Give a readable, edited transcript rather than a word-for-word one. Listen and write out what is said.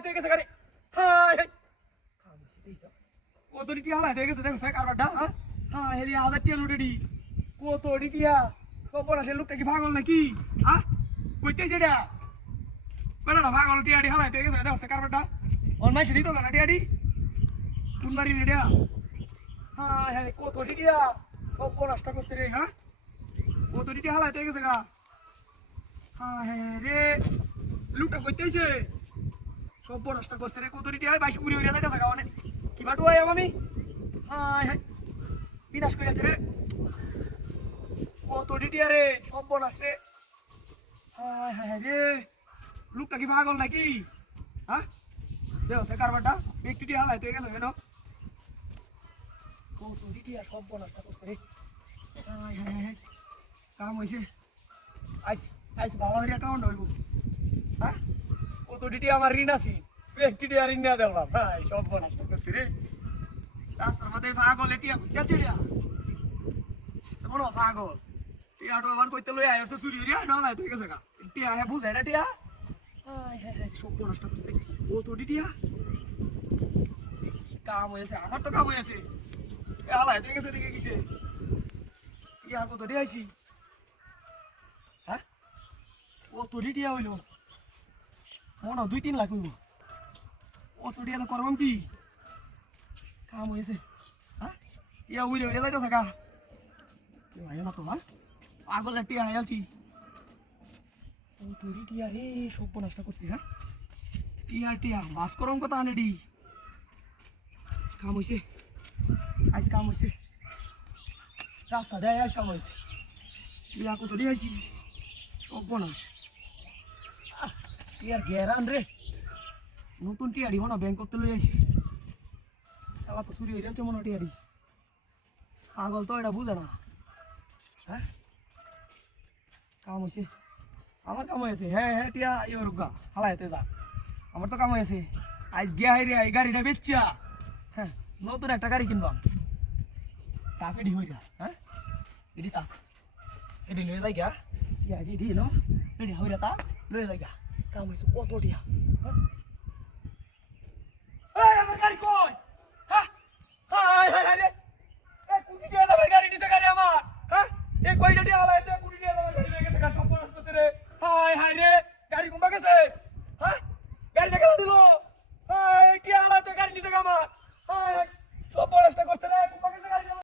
হালাইতে গেছে গাড়ি হাই কত টিয়া হালাইতে গেছে দেখো স্যার কারবারটা হ্যাঁ হ্যাঁ হেরি 1000 টিয়া নোট রেডি কত টিয়া সব আসে লোকটা কি পাগল নাকি হ্যাঁ কইতেছে এটা বেটা পাগল টিয়াডি হালাইতে গেছে দেখো স্যার কারবারটা অন মাইছে দিত না টিয়াডি কোন বাড়ি রেডিয়া হ্যাঁ হ্যাঁ কত টিয়া সব নষ্ট করতে রে হ্যাঁ কত টিয়া হালাইতে গেছে গা হ্যাঁ হ্যাঁ রে লুকটা কইতেছে সব নষ্ট করতে রে কত টিয়া 22 কুড়ি হইরা যাইতা থাকা অনেক কি বাটু আই আমি হাই হাই বিনাশ করে যাচ্ছে রে কত টিয়া রে সব নষ্ট রে হাই হাই রে লুকটা কি পাগল নাকি হ্যাঁ দেখো সে কারবারটা একটু টিয়া হালাইতে গেছে কেন কত টিয়া সব নষ্ট করছে রে হাই হাই হাই কাম হইছে আইস আইস ভালো করে অ্যাকাউন্ট হইব হ্যাঁ কত টিয়া আমার ঋণ আছে একটি টিয়া ঋণ না দিলাম ভাই সব নষ্ট করছি রে রাস্তার মধ্যে পাগল টিয়া কে টিয়া মনে পাগল টিয়াটো আবার কইতে লই আইছো চুরি হইয়া না লাই তুই গেছে গা টিয়া হে বুঝাই না টিয়া হাই হাই হাই সব নষ্ট করছি কত টিয়া কাম হয়েছে আমার তো কাম হয়েছে এ হালাই তুই গেছে দিকে কিছে টিয়া কত টিয়া আইছি হ্যাঁ কত টিয়া হইলো মনে 2-3 লাখ হইব কত টিয়া তো করবাম কি কাম হয়েছে হ্যাঁ ইয়া উইরে উইরে যাইতে থাকা ভাই না তো হ্যাঁ পাগল টিয়া আইলছি কত টিয়া রে সব নষ্ট করছি হ্যাঁ টিয়া টিয়া বাস করম কথা আনেডি কাম হয়েছে আইস কাম হয়েছে রাস্তা দেয় আইস কাম হয়েছে টিয়া কত টিয়া আইছি সব নাশ টিয়ার গেরান রে নতুন টিয়াডি মনে ব্যাংক করতে লই আইছি শালা তো চুরি হয়ে যাচ্ছে মনে টিয়াডি পাগল তো এটা বুঝে না হ্যাঁ কাম হয়েছে আমার কাম হয়েছে হ্যাঁ হ্যাঁ টিয়া ইয়ে রুগা হালাইতে যা আমার তো কাম হয়েছে আজ গিয়া হাই রে এই গাড়িটা বেচছা হ্যাঁ নতুন একটা গাড়ি কিনবাম তাক এডি হইরা হ্যাঁ এডি তাক এডি লয়ে যাই গা ইয়া এডি নো এডি হইরা তাক লয়ে যাই গা কাম হয়েছে কত টিয়া হ্যাঁ এই আমার গাড়ি কই হ্যাঁ হাই হাই হাই রে